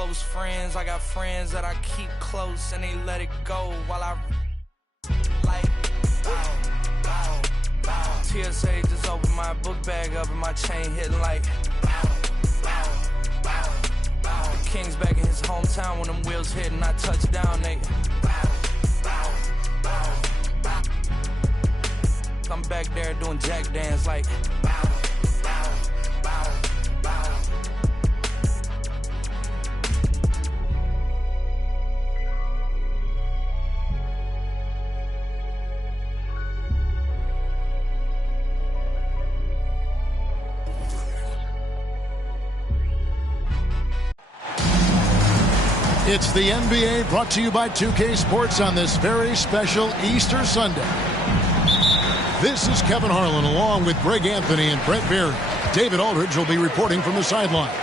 close friends. I got friends that I keep close and they let it go while I like bow, bow, bow. TSA just opened my book bag up and my chain hitting like bow, bow, bow, bow. The King's back in his hometown when them wheels hit and I touch down, they bow, bow, bow, bow. I'm back there doing jack dance like bow, bow, bow, bow. It's the NBA brought to you by 2K Sports on this very special Easter Sunday. This is Kevin Harlan along with Greg Anthony and Brett Berry. David Aldridge will be reporting from the sidelines.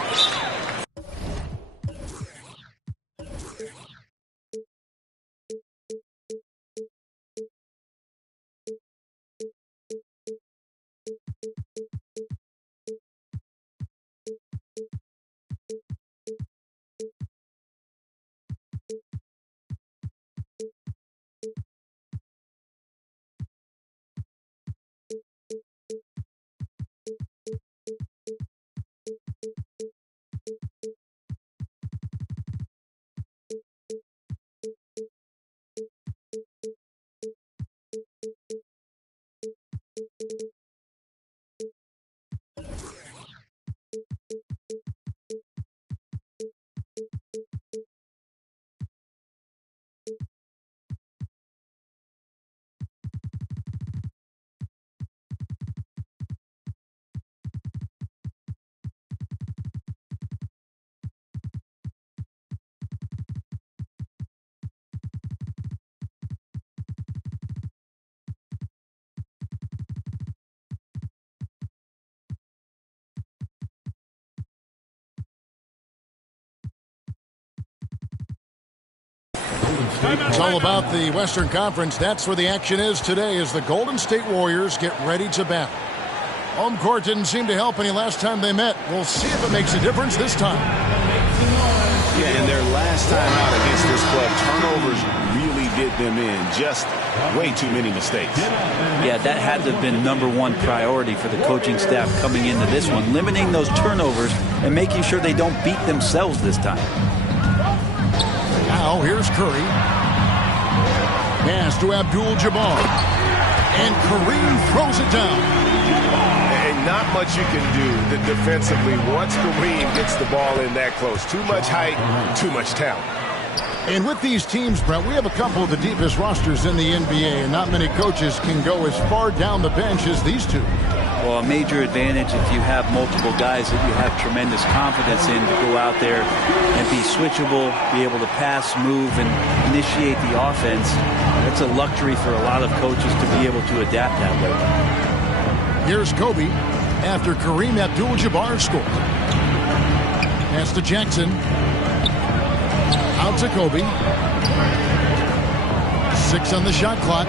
It's all about the Western Conference. That's where the action is today as the Golden State Warriors get ready to battle. Home court didn't seem to help any last time they met. We'll see if it makes a difference this time. Yeah, and their last time out against this club, turnovers really did them in. Just way too many mistakes. Yeah, that had to have been #1 priority for the coaching staff coming into this one. Limiting those turnovers and making sure they don't beat themselves this time. Now here's Curry. Pass to Abdul-Jabbar. And Kareem throws it down. And not much you can do defensively once Kareem gets the ball in that close. Too much height, too much talent. And with these teams, Brett, we have a couple of the deepest rosters in the NBA, and not many coaches can go as far down the bench as these two. Well, a major advantage if you have multiple guys that you have tremendous confidence in to go out there and be switchable, be able to pass, move, and initiate the offense. That's a luxury for a lot of coaches to be able to adapt that way. Here's Kobe after Kareem Abdul-Jabbar scored. Pass to Jackson. Out to Kobe. 6 on the shot clock.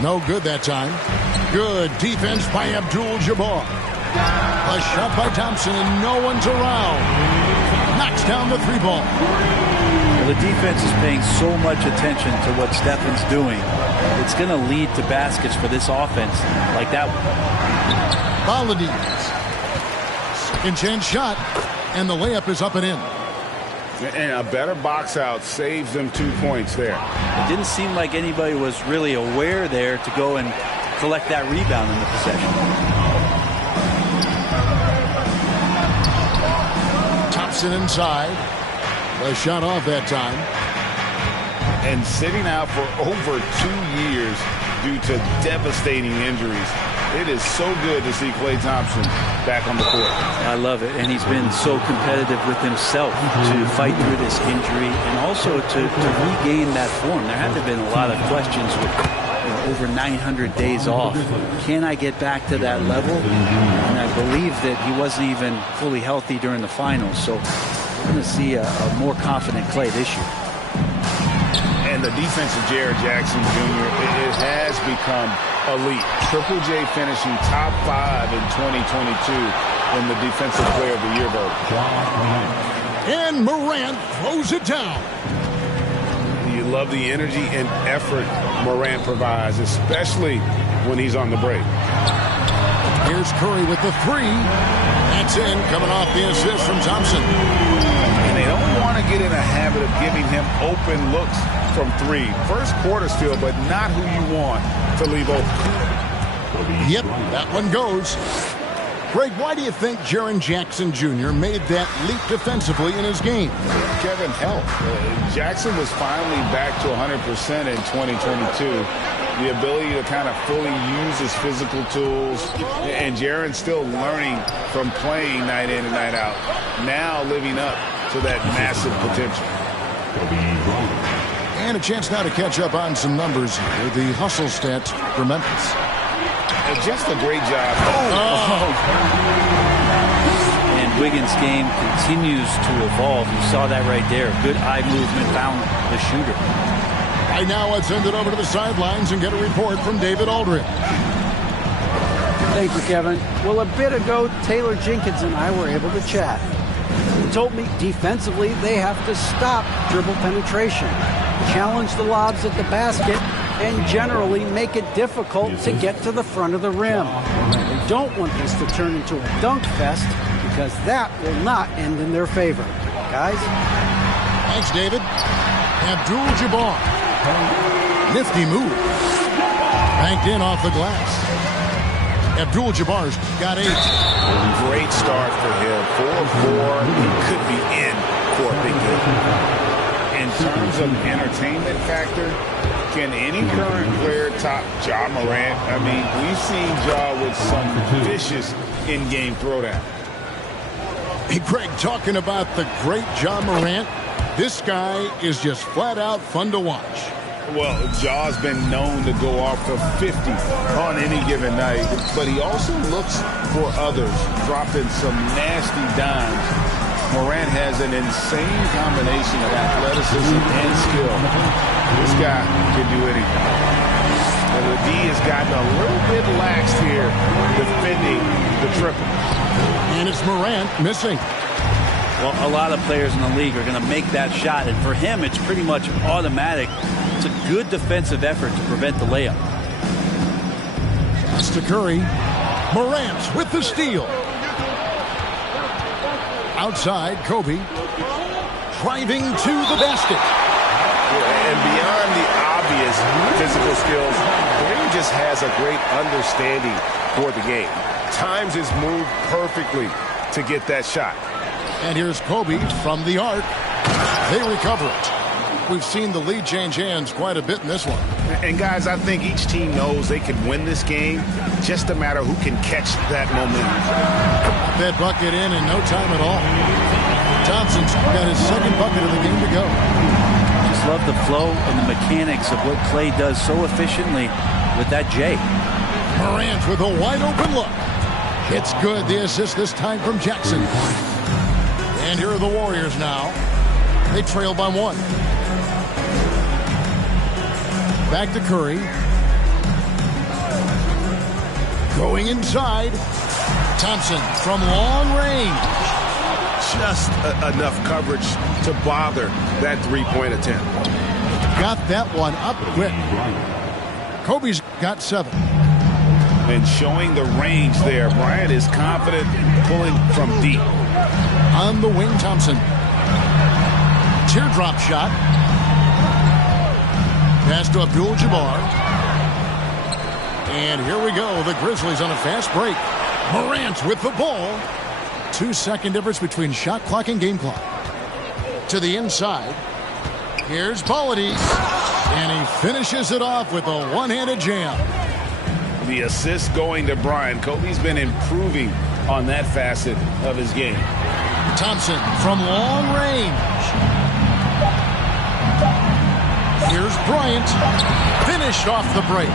No good that time. Good defense by Abdul-Jabbar. A shot by Thompson and no one's around. Knocks down the 3-ball. Well, the defense is paying so much attention to what Stephen's doing. It's going to lead to baskets for this offense like that one. Baladis. Second chance shot. And the layup is up and in. And a better box out saves them 2 points there. It didn't seem like anybody was really aware there to go and collect that rebound in the possession. Thompson inside. A shot off that time. And sitting out for over 2 years due to devastating injuries. It is so good to see Klay Thompson back on the court. I love it, and he's been so competitive with himself to fight through this injury and also to regain that form. There had to have been a lot of questions with over 900 days off. Can I get back to that level? And I believe that he wasn't even fully healthy during the finals, so we're going to see a more confident Klay this year. And the defense of Jared Jackson Jr., it has become elite. Triple J finishing top 5 in 2022 in the Defensive Player of the Year vote. And Morant throws it down. You love the energy and effort Morant provides, especially when he's on the break. Here's Curry with the three. That's in, coming off the assist from Thompson. And they don't want to get in a habit of giving him open looks from three. First quarter still, but not who you want to leave open. Yep, that one goes. Greg, why do you think Jaren Jackson Jr. made that leap defensively in his game? Kevin, help. Jackson was finally back to 100% in 2022. The ability to kind of fully use his physical tools. And Jaren's still learning from playing night in and night out. Now living up to that massive potential. And a chance now to catch up on some numbers here. The hustle stats for Memphis. Just a great job. And Wiggins' game continues to evolve. You saw that right there. Good eye movement, found the shooter. Right now, let's send it over to the sidelines and get a report from David Aldridge. Thank you, Kevin. Well, a bit ago, Taylor Jenkins and I were able to chat. He told me defensively they have to stop dribble penetration, challenge the lobs at the basket, and generally make it difficult to get to the front of the rim. They don't want this to turn into a dunk fest because that will not end in their favor. Guys? Thanks, David. Abdul-Jabbar. Nifty move. Banked in off the glass. Abdul-Jabbar's got 8. Great start for him. 4-4. He could be in for a big game. In terms of entertainment factor, can any current player top Ja Morant? I mean, we've seen Ja with some vicious in-game throwdown. Hey, Greg, talking about the great Ja Morant, this guy is just flat out fun to watch. Well, Ja's been known to go off for 50 on any given night, but he also looks for others, dropping some nasty dimes. Morant has an insane combination of athleticism and skill. This guy can do anything. And the D has gotten a little bit lax here defending the triple. And it's Morant missing. Well, a lot of players in the league are going to make that shot, and for him, it's pretty much automatic. It's a good defensive effort to prevent the layup. Pass to Curry. Morant with the steal. Outside, Kobe. Driving to the basket. And beyond the obvious physical skills, Green just has a great understanding for the game. Times his move perfectly to get that shot. And here's Kobe from the arc. They recover it. We've seen the lead change hands quite a bit in this one. And guys, I think each team knows they can win this game. Just a matter who can catch that momentum. That bucket in no time at all. Thompson's got his second bucket of the game to go. Just love the flow and the mechanics of what Klay does so efficiently with that J. Morant with a wide open look. It's good. The assist this time from Jackson. And here are the Warriors now. They trail by 1. Back to Curry. Going inside. Thompson from long range. Just enough coverage to bother that three-point attempt. Got that one up quick. Kobe's got 7. And showing the range there. Bryant is confident pulling from deep. On the wing, Thompson. Teardrop shot. Pass to Abdul-Jabbar. And here we go. The Grizzlies on a fast break. Morant with the ball. 2-second difference between shot clock and game clock. To the inside. Here's Polity. And he finishes it off with a one-handed jam. The assist going to Bryant. Kobe's been improving on that facet of his game. Thompson from long range. Here's Bryant. Finished off the break.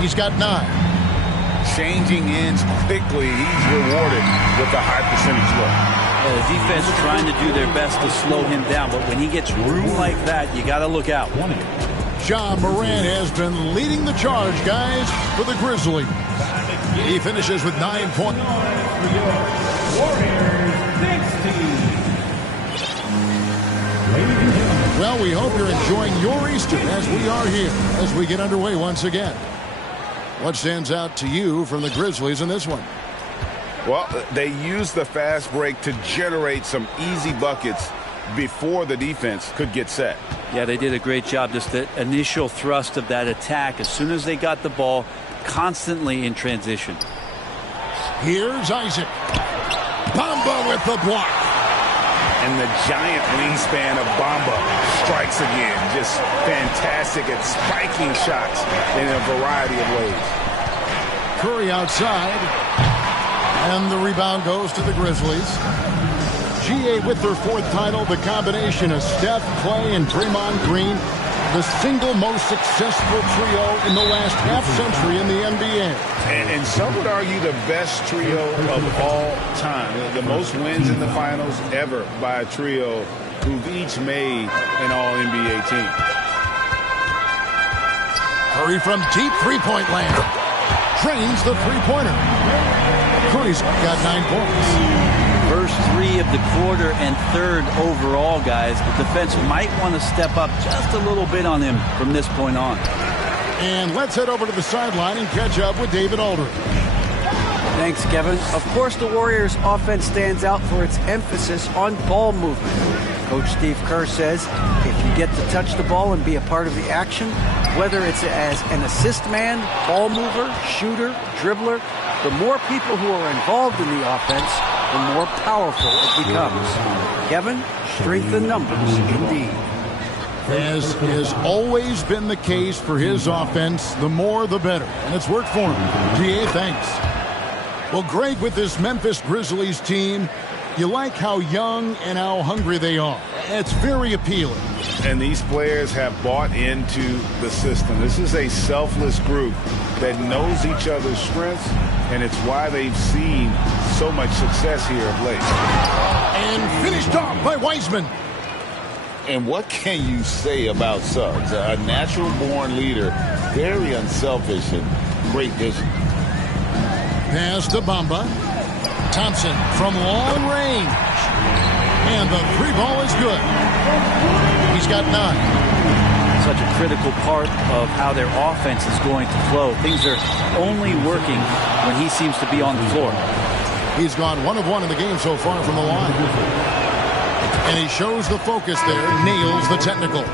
He's got 9. Changing ends quickly. He's rewarded with a high percentage look. The defense trying to do their best to slow him down, but when he gets room like that, you got to look out. Ja Morant has been leading the charge, guys, for the Grizzlies. He finishes with 9 points. Well, we hope you're enjoying your Easter as we are here as we get underway once again. What stands out to you from the Grizzlies in this one? Well, they used the fast break to generate some easy buckets before the defense could get set. Yeah, they did a great job. Just the initial thrust of that attack, as soon as they got the ball, constantly in transition. Here's Isaac. Bamba with the block. And the giant wingspan of Bamba strikes again. Just fantastic at spiking shots in a variety of ways. Curry outside. And the rebound goes to the Grizzlies. GA with their 4th title, the combination of Steph, Clay, and Draymond Green, the single most successful trio in the last half-century in the NBA. And some would argue the best trio of all time. The most wins in the finals ever by a trio who've each made an All-NBA team. Curry from deep three-point land. Drains the three-pointer. Curry's got 9 points. First 3 of the quarter and 3rd overall, guys. The defense might want to step up just a little bit on him from this point on. And let's head over to the sideline and catch up with David Aldridge. Thanks, Kevin. Of course, the Warriors' offense stands out for its emphasis on ball movement. Coach Steve Kerr says if you get to touch the ball and be a part of the action, whether it's as an assist man, ball mover, shooter, dribbler, the more people who are involved in the offense, the more powerful it becomes. Kevin, strength in numbers, indeed. As has always been the case for his offense, the more the better. And it's worked for him. GA, thanks. Well, Greg, with this Memphis Grizzlies team, you like how young and how hungry they are. It's very appealing. And these players have bought into the system. This is a selfless group that knows each other's strengths, and it's why they've seen so much success here of late. And finished off by Wiseman. And what can you say about Suggs? A natural-born leader, very unselfish and great vision. Pass to Bamba. Thompson from long range. And the 3 ball is good. He's got 9. Such a critical part of how their offense is going to flow. Things are only working when he seems to be on the floor. He's gone 1 of 1 in the game so far from the line. And he shows the focus there, nails the technical.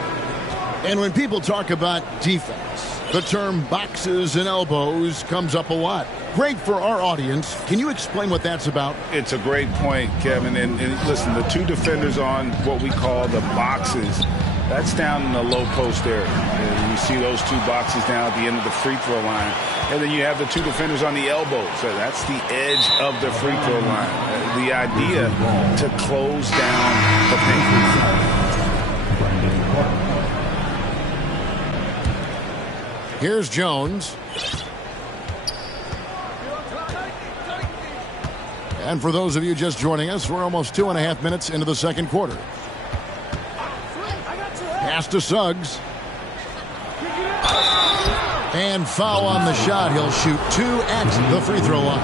And when people talk about defense, the term boxes and elbows comes up a lot. Great for our audience. Can you explain what that's about? It's a great point, Kevin. And listen, the 2 defenders on what we call the boxes, that's down in the low post area. And you see those 2 boxes down at the end of the free throw line. And then you have the 2 defenders on the elbows. So that's the edge of the free throw line. The idea to close down the paint. Here's Jones. And for those of you just joining us, we're almost 2.5 minutes into the second quarter. Pass to Suggs. And foul on the shot. He'll shoot 2 at the free throw line.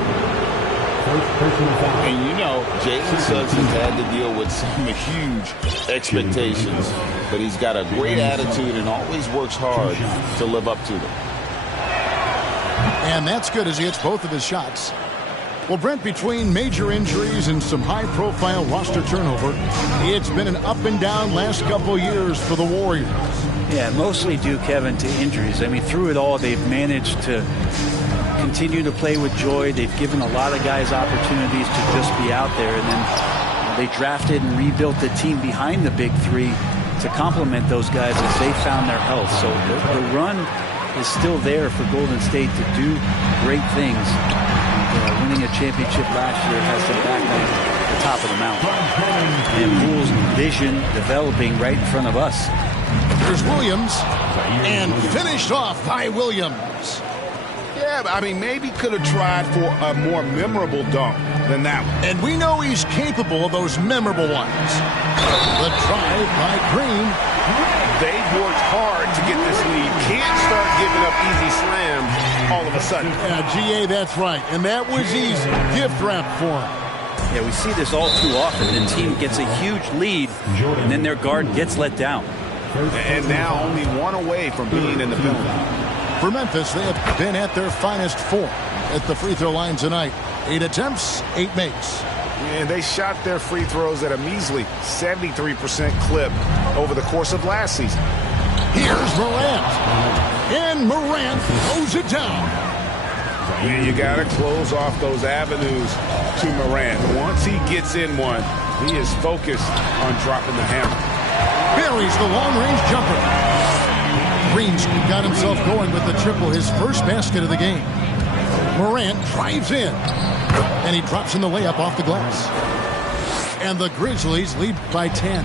And you know, Jalen Suggs has had to deal with some huge expectations, but he's got a great attitude and always works hard to live up to them. And that's good as he hits both of his shots. Well, Brent, between major injuries and some high-profile roster turnover, it's been an up-and-down last couple years for the Warriors. Yeah, mostly due, Kevin, to injuries. I mean, through it all, they've managed to continue to play with joy. They've given a lot of guys opportunities to just be out there. And then they drafted and rebuilt the team behind the big 3 to complement those guys as they found their health. So the run is still there for Golden State to do great things. Winning a championship last year has them back on the top of the mountain. And Poole's vision developing right in front of us. There's Williams. And finished off by Williams. Yeah, I mean, maybe could have tried for a more memorable dunk than that one. And we know he's capable of those memorable ones. The drive by Green. They've worked hard to get this lead. Can't start giving up easy slams all of a sudden. Yeah, GA, that's right. And that was easy. Gift wrap for him. Yeah, we see this all too often. The team gets a huge lead, and then their guard gets let down. And now only one away from being in the penalty. For Memphis, they have been at their finest form at the free throw line tonight. 8 attempts, 8 makes. And they shot their free throws at a measly 73% clip over the course of last season. Here's Morant. And Morant throws it down. And you got to close off those avenues to Morant. Once he gets in one, he is focused on dropping the hammer. Buries the long-range jumper. Green's got himself going with the triple, his first basket of the game. Morant drives in, and he drops in the layup off the glass. And the Grizzlies lead by 10.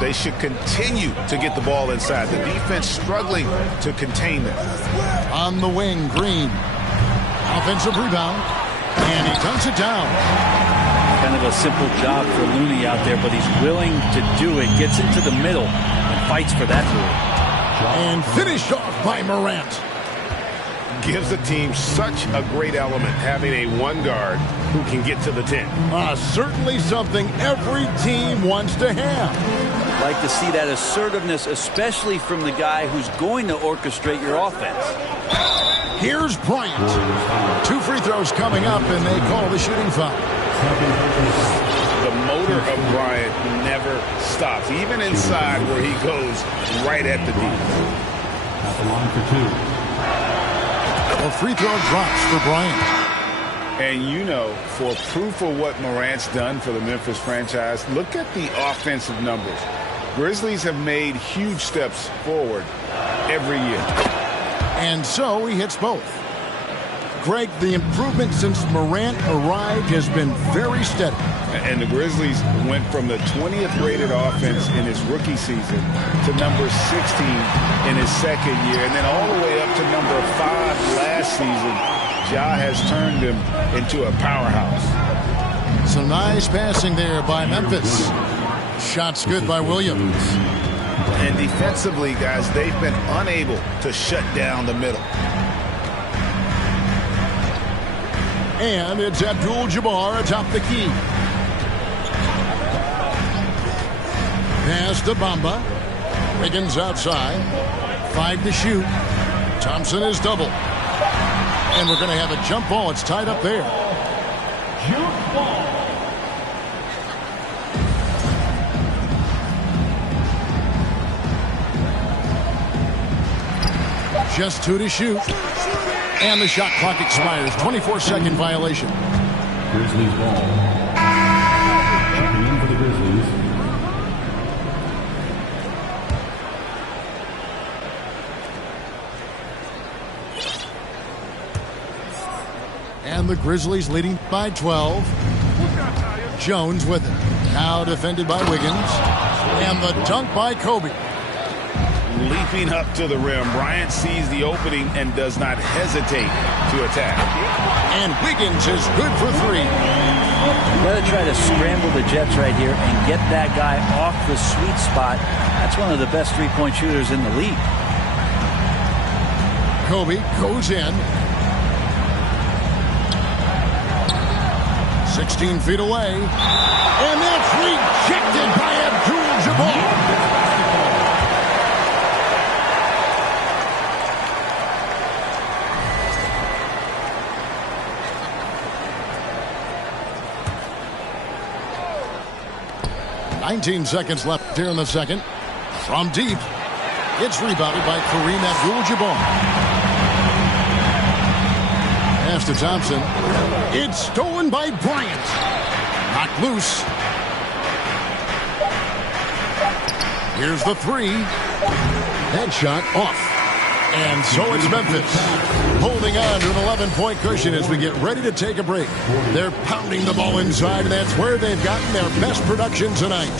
They should continue to get the ball inside. The defense struggling to contain them. On the wing, Green. Offensive rebound, and he dunks it down. Kind of a simple job for Looney out there, but he's willing to do it. Gets into the middle and fights for that ball. And finished off by Morant. Gives the team such a great element having a one guard who can get to the 10. Certainly something every team wants to have. Like to see that assertiveness, especially from the guy who's going to orchestrate your offense. Here's Bryant. 2 free throws coming up, and they call the shooting foul. The motor of Bryant never stops, even inside where he goes right at the D. At the line for 2. A free throw drops for Bryant. And you know, for proof of what Morant's done for the Memphis franchise, look at the offensive numbers. Grizzlies have made huge steps forward every year. And so he hits both. Greg, the improvement since Morant arrived has been very steady. And the Grizzlies went from the 20th rated offense in his rookie season to number 16 in his second year, and then all the way up to number 5 last season. Ja has turned him into a powerhouse. Some nice passing there by Memphis. Shots good by Williams. And defensively, guys, they've been unable to shut down the middle. And it's Abdul-Jabbar atop the key. Pass to Bamba. Wiggins outside. 5 to shoot. Thompson is double. And we're going to have a jump ball. It's tied up there. Jump ball. Just 2 to shoot. And the shot clock expires. 24-second violation. Grizzlies ball. Checking in for the Grizzlies. And the Grizzlies leading by 12. Jones with it. Now defended by Wiggins. And the dunk by Kobe. Leaping up to the rim, Bryant sees the opening and does not hesitate to attack. And Wiggins is good for 3. You got to try to scramble the Jets right here and get that guy off the sweet spot. That's one of the best three-point shooters in the league. Kobe goes in. 16 feet away. And that's rejected by Abdul-Jabbar. $19 seconds left here in the second. From deep. It's rebounded by Kareem Abdul-Jabbar. Pass to Thompson. It's stolen by Bryant. Knocked loose. Here's the 3. That shot off. And so it's Memphis holding on to an 11-point cushion as we get ready to take a break. They're pounding the ball inside, and that's where they've gotten their best production tonight.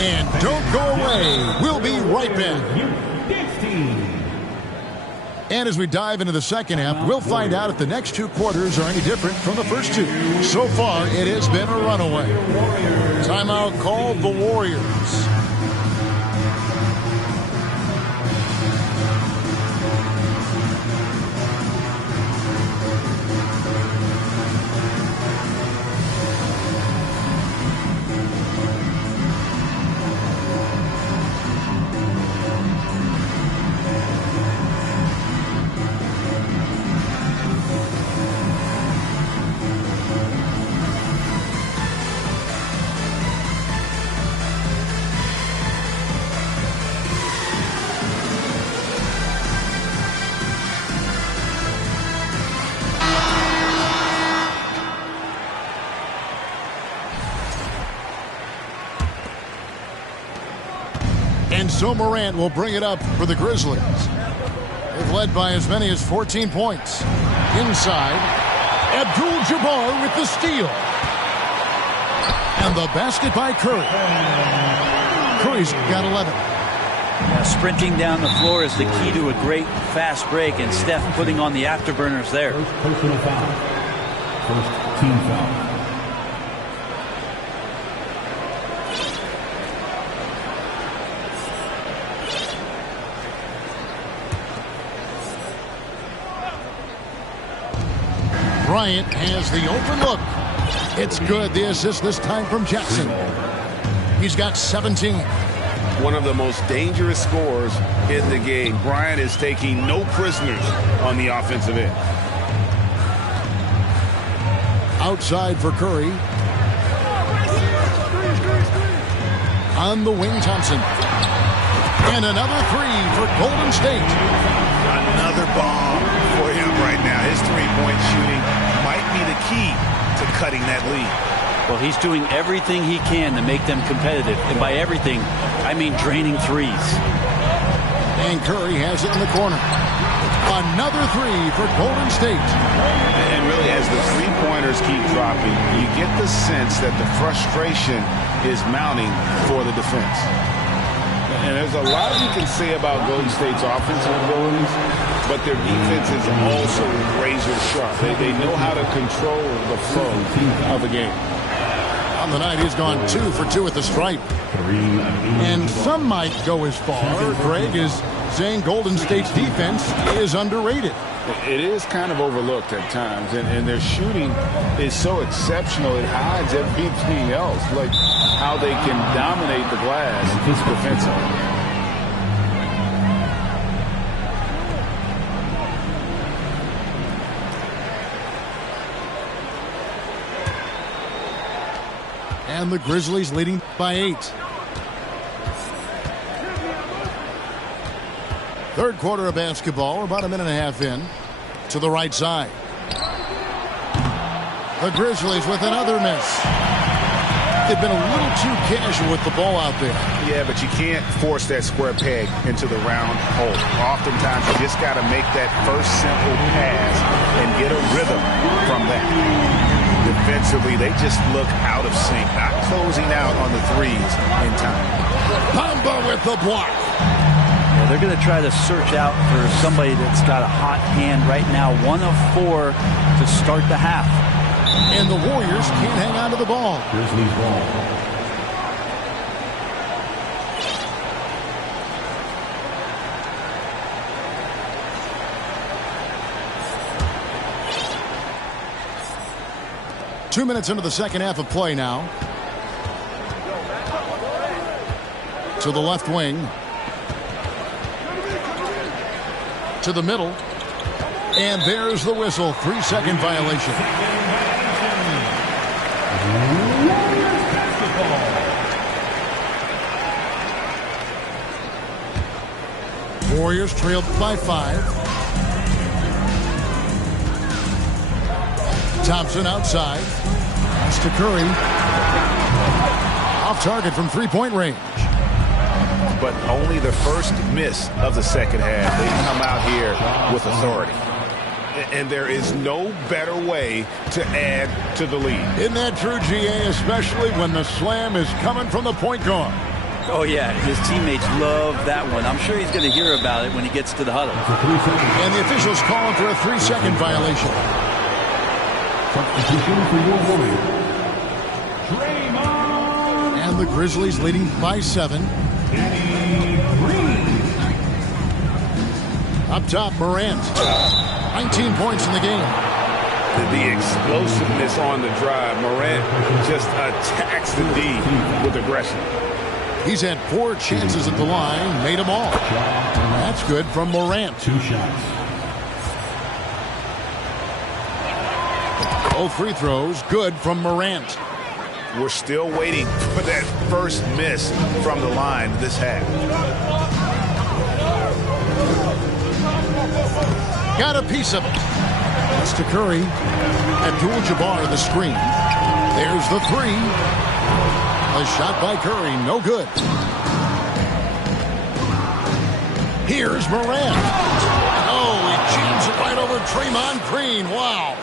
And don't go away. We'll be right back. And as we dive into the second half, we'll find out if the next 2 quarters are any different from the first 2. So far, it has been a runaway. Timeout called the Warriors. And so Morant will bring it up for the Grizzlies. They've led by as many as 14 points. Inside, Abdul-Jabbar with the steal. And the basket by Curry. Curry's got 11. Yeah, sprinting down the floor is the key to a great fast break, and Steph putting on the afterburners there. First personal foul. First team foul. Bryant has the open look. It's good. The assist this time from Jackson. He's got 17. One of the most dangerous scorers in the game. Bryant is taking no prisoners on the offensive end. Outside for Curry. On the wing, Thompson. And another three for Golden State. Another bomb for him right now. His three-point shooting might be the key to cutting that lead. Well, he's doing everything he can to make them competitive. And by everything, I mean draining threes. And Curry has it in the corner. Another three for Golden State. And really, as the three-pointers keep dropping, you get the sense that the frustration is mounting for the defense. And there's a lot you can say about Golden State's offensive abilities, but their defense is also razor sharp. They know how to control the flow of the game. On the night, he's gone 2 for 2 at the stripe. And some might go as far, Greg, as saying Golden State's defense is underrated. It is kind of overlooked at times, and their shooting is so exceptional it hides everything else, like how they can dominate the glass defensively. And the Grizzlies leading by 8. Third quarter of basketball, about a minute and a half in. To the right side. The Grizzlies with another miss. They've been a little too casual with the ball out there. Yeah, but you can't force that square peg into the round hole. Oftentimes, you just got to make that first simple pass and get a rhythm from that. Defensively, they just look out of sync, not closing out on the threes in time. Bamba with the block. Yeah, they're going to try to search out for somebody that's got a hot hand right now. 1 of 4 to start the half. And the Warriors can't hang on to the ball. Grizzlies ball. 2 minutes into the second half of play now. To the left wing. To the middle. And there's the whistle. 3-second violation. Warriors trailed by 5. Thompson outside. Pass to Curry. Off target from three-point range. But only the first miss of the second half. They come out here with authority. And there is no better way to add to the lead. Isn't that true, GA, especially when the slam is coming from the point guard? Oh, yeah. His teammates love that one. I'm sure he's going to hear about it when he gets to the huddle. And the officials calling for a 3-second violation. Substitution for your Warriors. And the Grizzlies leading by 7. Up top, Morant. 19 points in the game. The explosiveness on the drive. Morant just attacks the D with aggression. He's had 4 chances at the line, made them all. That's good from Morant. 2 shots. Both free throws, good from Morant. We're still waiting for that first miss from the line this half. Got a piece of it. That's to Curry. Abdul-Jabbar the screen. There's the 3. A shot by Curry, no good. Here's Morant. Oh, he jams it right over Draymond Green. Wow.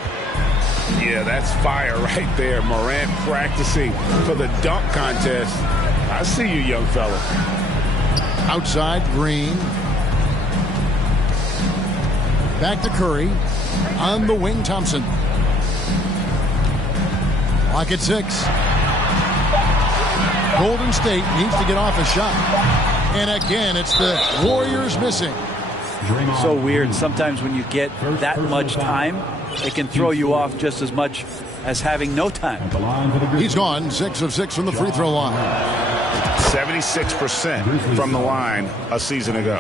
Yeah, that's fire right there. Morant practicing for the dunk contest. I see you, young fella. Outside, Green. Back to Curry. On the wing, Thompson. Clock at 6. Golden State needs to get off a shot. And again, it's the Warriors missing. So weird. Sometimes when you get that much time, it can throw you off just as much as having no time. He's gone 6 of 6 from the free throw line. 76% from the line a season ago.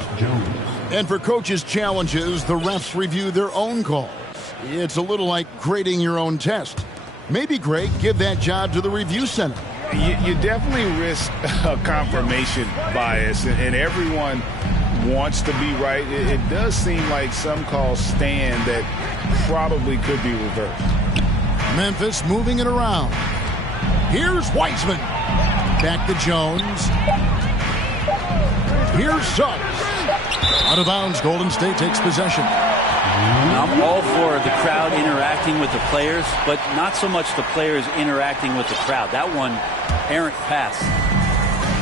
And for coaches' challenges, the refs review their own calls. It's a little like grading your own test. Maybe, Greg, give that job to the review center. You definitely risk a confirmation bias, and everyone wants to be right. It does seem like some calls stand that probably could be reversed. Memphis moving it around. Here's Wiseman. Back to Jones. Here's Suggs. Out of bounds, Golden State takes possession. I'm all for the crowd interacting with the players, but not so much the players interacting with the crowd. That one, errant pass.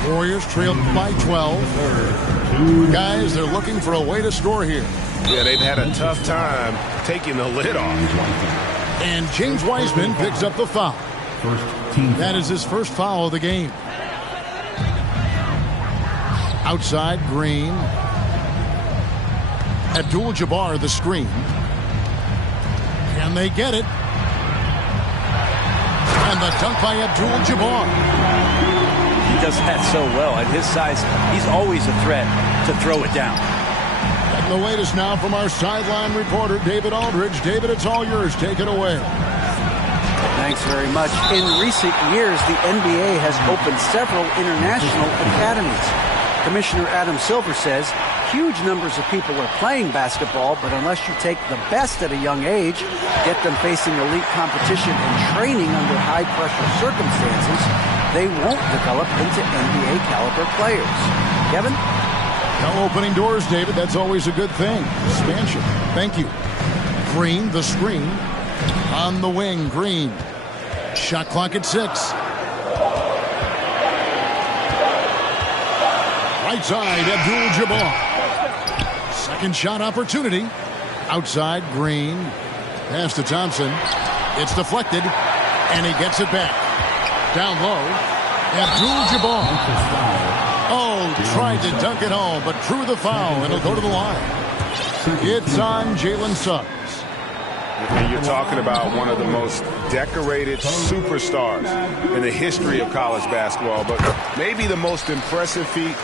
Warriors trailed by 12. Guys, they're looking for a way to score here. Yeah, they've had a tough time taking the lid off. And James Wiseman picks up the foul. That is his first foul of the game. Outside, Green. Abdul-Jabbar, the screen. Can they get it? And the dunk by Abdul-Jabbar. He does that so well. At his size, he's always a threat to throw it down. And the latest now from our sideline reporter, David Aldridge. David, it's all yours. Take it away. Thanks very much. In recent years, the NBA has opened several international academies. Commissioner Adam Silver says huge numbers of people are playing basketball, but unless you take the best at a young age, get them facing elite competition and training under high-pressure circumstances, they won't develop into NBA-caliber players. Kevin? No opening doors, David. That's always a good thing. Expansion. Thank you. Green, the screen. On the wing, Green. Shot clock at 6. Right side, Abdul-Jabbar. Second shot opportunity. Outside, Green. Pass to Thompson. It's deflected, and he gets it back. Down low, Abdul-Jabbar. Oh, tried to dunk it home, but drew the foul, and he'll go to the line. It's on Jalen Suggs. And you're talking about one of the most decorated superstars in the history of college basketball, but maybe the most impressive feat.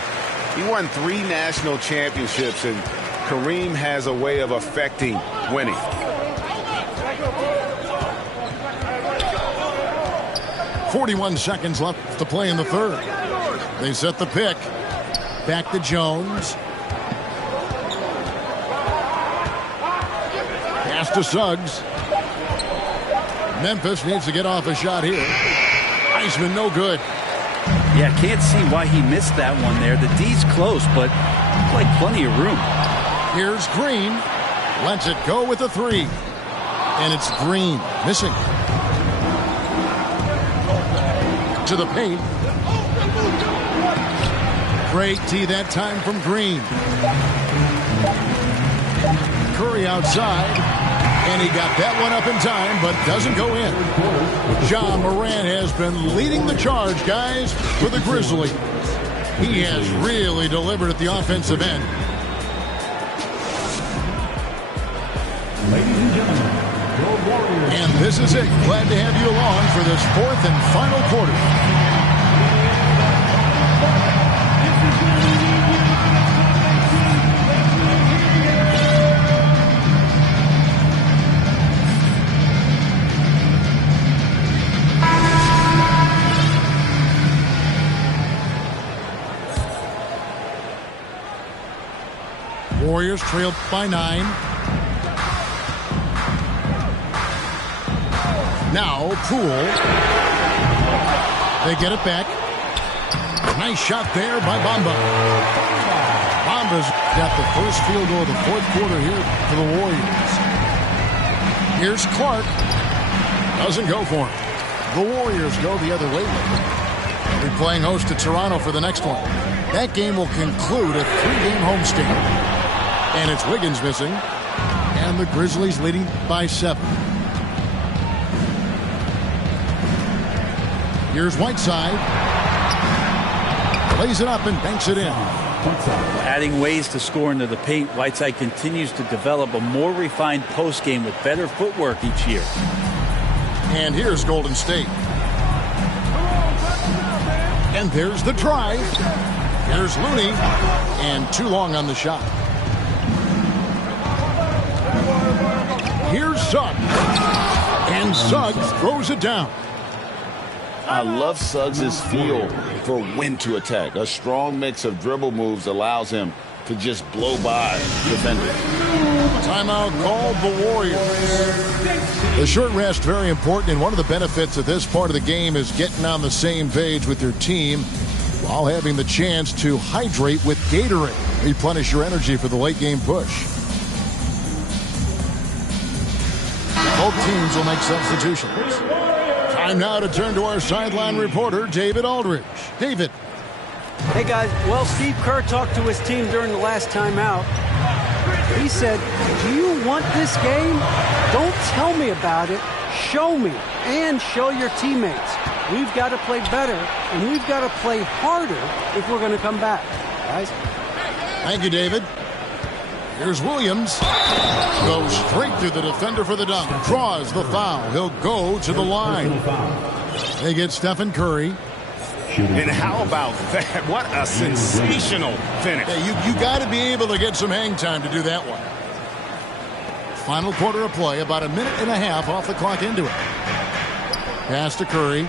He won 3 national championships, and Kareem has a way of affecting winning. .41 seconds left to play in the third. They set the pick. Back to Jones. Pass to Suggs. Memphis needs to get off a shot here. Wiseman, no good. Yeah, can't see why he missed that one there. The D's close, but like plenty of room. Here's Green. Lets it go with a 3. And it's Green missing. To the paint. Great tee that time from Green. Curry outside. And he got that one up in time, but doesn't go in. Ja Morant has been leading the charge, guys, for the Grizzlies. He has really delivered at the offensive end. Ladies and gentlemen, your Warriors. And this is it. Glad to have you along for this 4th and final quarter. Warriors trailed by 9. Now Poole. They get it back. Nice shot there by Bamba. Bomba's got the first field goal of the fourth quarter here for the Warriors. Here's Clark. Doesn't go for him. The Warriors go the other way. They're playing host to Toronto for the next one. That game will conclude a 3-game homestand. And it's Wiggins missing. And the Grizzlies leading by 7. Here's Whiteside. Lays it up and banks it in. Adding ways to score into the paint, Whiteside continues to develop a more refined post game with better footwork each year. And here's Golden State. And there's the drive. Here's Looney. And too long on the shot. Here's Suggs. And Suggs throws it down. I love Suggs' feel for when to attack. A strong mix of dribble moves allows him to just blow by defenders. Timeout called the Warriors. The short rest, very important, and one of the benefits of this part of the game is getting on the same page with your team while having the chance to hydrate with Gatorade. Replenish your energy for the late game push. Both teams will make substitutions. Time now to turn to our sideline reporter, David Aldridge. David. Hey, guys. Well, Steve Kerr talked to his team during the last timeout. He said, do you want this game? Don't tell me about it. Show me and show your teammates. We've got to play better, and we've got to play harder if we're going to come back. Guys? Thank you, David. Here's Williams. Goes straight through the defender for the dunk. Draws the foul. He'll go to the line. They get Stephen Curry. And how about that? What a sensational finish. Yeah, you got to be able to get some hang time to do that one. Final quarter of play, about a minute and a half off the clock into it. Pass to Curry.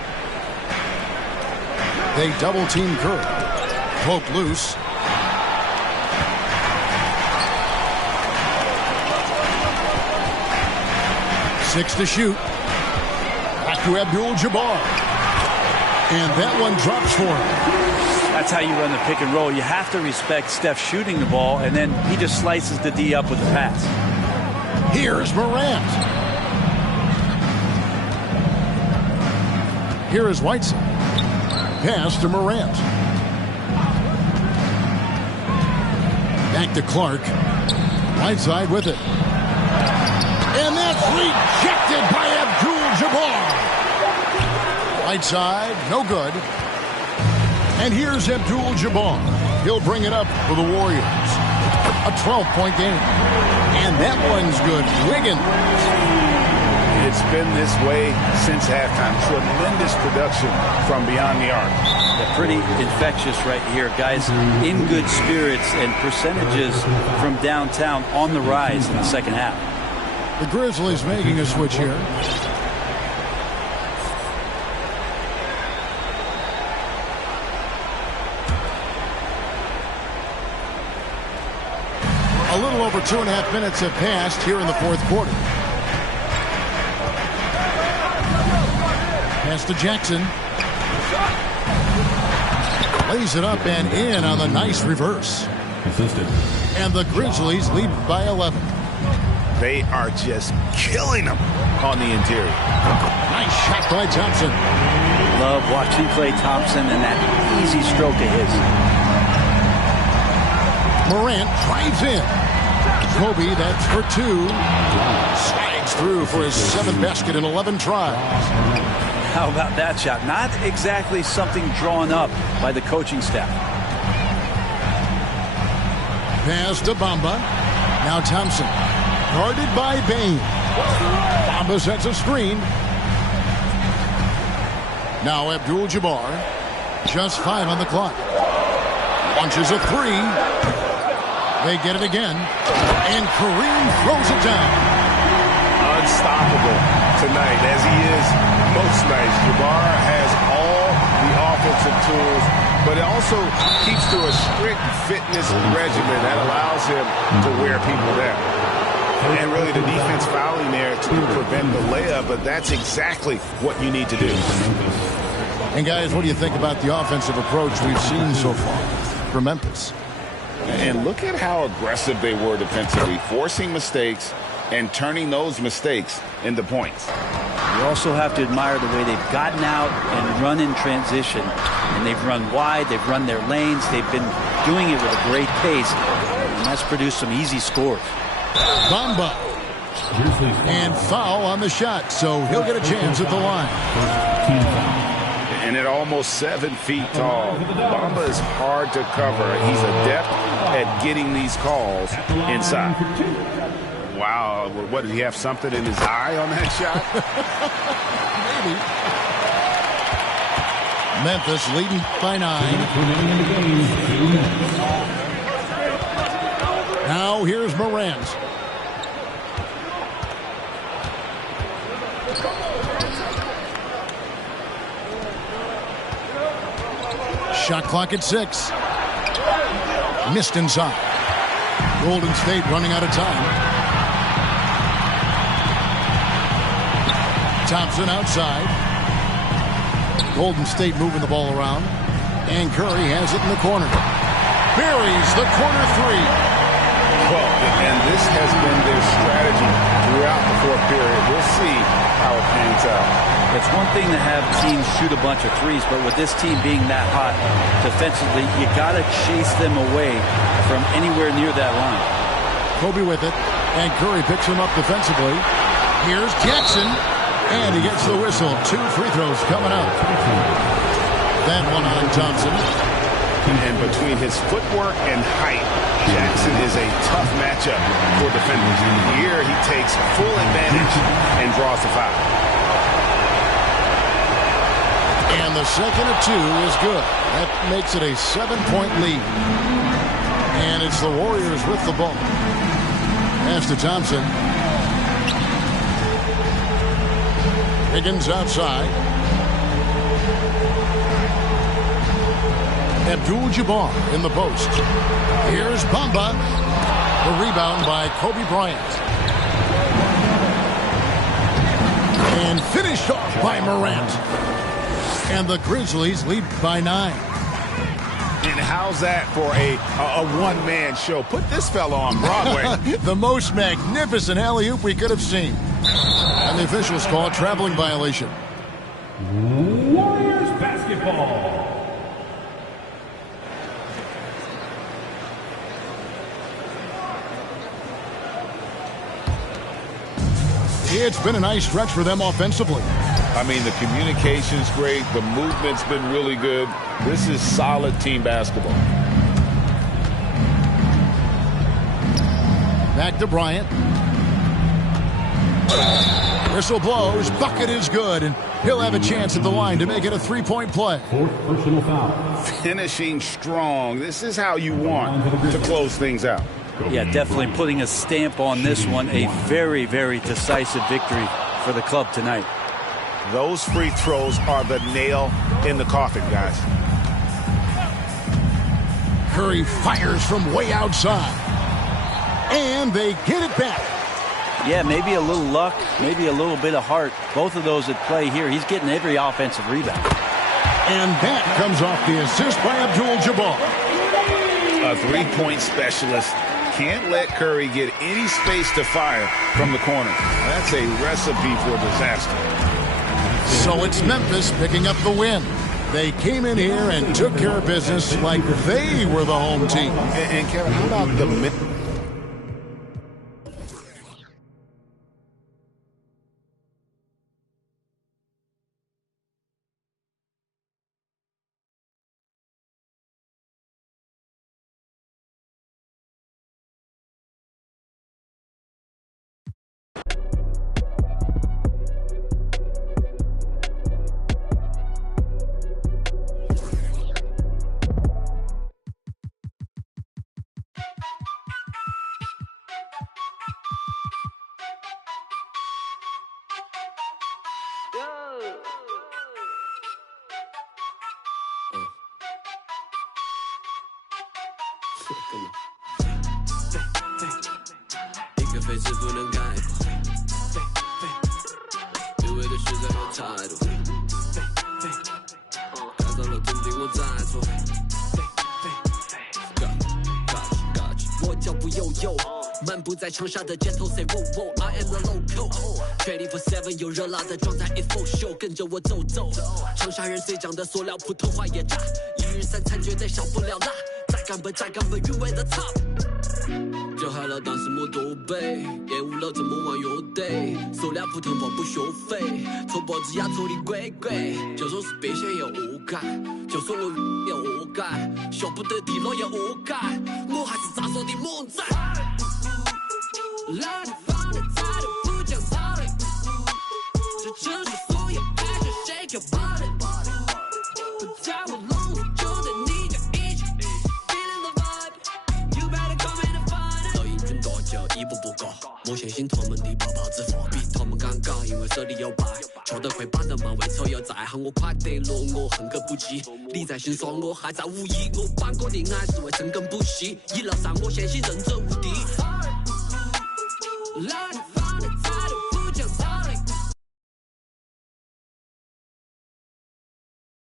They double team Curry. Poke loose. Six to shoot. Back to Abdul-Jabbar. And that one drops for him. That's how you run the pick and roll. You have to respect Steph shooting the ball, and then he just slices the D up with the pass. Here's Morant. Here is Whiteside. Pass to Morant. Back to Clark. Whiteside with it. And that's rejected by Abdul-Jabbar. Whiteside, no good. And here's Abdul-Jabbar. He'll bring it up for the Warriors. A 12-point game. And that one's good. Wiggins. It's been this way since halftime. Tremendous production from beyond the arc. They're pretty infectious right here. Guys in good spirits and percentages from downtown on the rise in the second half. The Grizzlies making a switch here. A little over 2.5 minutes have passed here in the fourth quarter. Pass to Jackson. Lays it up and in on the nice reverse. And the Grizzlies lead by 11. They are just killing them on the interior. Nice shot by Thompson. Love watching Klay Thompson and that easy stroke of his. Morant drives in. Kobe, that's for 2. Slides through for his 7th basket in 11 tries. How about that shot? Not exactly something drawn up by the coaching staff. Pass to Bamba. Now Thompson. Guarded by Bain. Bamba sets a screen. Now Abdul-Jabbar. Just 5 on the clock. Launches a 3. They get it again. And Kareem throws it down. Unstoppable tonight, as he is most nights. Jabbar has all the offensive tools, but it also keeps to a strict fitness regimen that allows him to wear people down. And really the defense fouling there to prevent the layup, but that's exactly what you need to do. And guys, what do you think about the offensive approach we've seen so far for Memphis? And look at how aggressive they were defensively, forcing mistakes and turning those mistakes into points. You also have to admire the way they've gotten out and run in transition. And they've run wide, they've run their lanes, they've been doing it with a great pace. And that's produced some easy scores. Bamba. And foul on the shot, so he'll get a chance at the line. And at almost 7 feet tall, Bamba is hard to cover. He's adept at getting these calls inside. Wow, what, did he have something in his eye on that shot? Maybe. Memphis leading by 9. Now here's Morant. Shot clock at 6. Missed inside. Golden State running out of time. Thompson outside. Golden State moving the ball around. And Curry has it in the corner. Buries the corner 3. Well, and this has been their strategy throughout the fourth period. We'll see how it pans out. It's one thing to have teams shoot a bunch of threes, but with this team being that hot defensively, you got to chase them away from anywhere near that line. Kobe with it, and Curry picks him up defensively. Here's Jackson, and he gets the whistle. 2 free throws coming up. That one on Thompson. And between his footwork and height, Jackson is a tough matchup for defenders. Here he takes full advantage and draws the foul. And the second of 2 is good. That makes it a 7-point lead. And it's the Warriors with the ball. Pass to Thompson. Higgins outside. Abdul-Jabbar in the post. Here's Bamba. The rebound by Kobe Bryant. And finished off by Morant. And the Grizzlies lead by 9. And how's that for a one-man show? Put this fella on Broadway. The most magnificent alley-oop we could have seen. And the officials call a traveling violation. Warriors basketball. It's been a nice stretch for them offensively. I mean, the communication's great. The movement's been really good. This is solid team basketball. Back to Bryant. Whistle blows. Bucket is good. And he'll have a chance at the line to make it a 3-point play. 4th personal foul. Finishing strong. This is how you want to close things out. Yeah, definitely putting a stamp on this one. A very, very decisive victory for the club tonight. Those free throws are the nail in the coffin, guys. Curry fires from way outside. And they get it back. Yeah, maybe a little luck, maybe a little bit of heart. Both of those at play here. He's getting every offensive rebound. And that comes off the assist by Abdul-Jabbar. A three-point specialist. Can't let Curry get any space to fire from the corner. That's a recipe for disaster. So it's Memphis picking up the win. They came in here and took care of business like they were the home team. And Kevin, how about the... 左右右，漫步在长沙的街头 ，say wow wow，I am the local。24/7有热辣的装在 A4 秀，跟着我走走。长沙人最讲的塑料，普通话也炸，一日三餐绝对少不了辣。再干本韵味的 top。就嗨了，但是没多背，业务了怎么玩又得？塑料普通话不学费，搓脖子呀搓的鬼鬼，就算是变现也恶改，就算我也恶改，学不得地了也恶改，我还是咋说的猛仔。来放的态度不讲道理，这城市所有拍着 shake your body， 不在我笼子就在你家一起 feeling the vibe，you better come in and find it。老英俊多久一步不过，我相信他们的泡泡之火比他们敢搞，因为手里有牌，球队会把人嘛为丑又在喊我快得落，我恨个不及。你在心酸，我还在无意，我搬过的爱是为深耕不息，一路上我相信胜者无敌。来。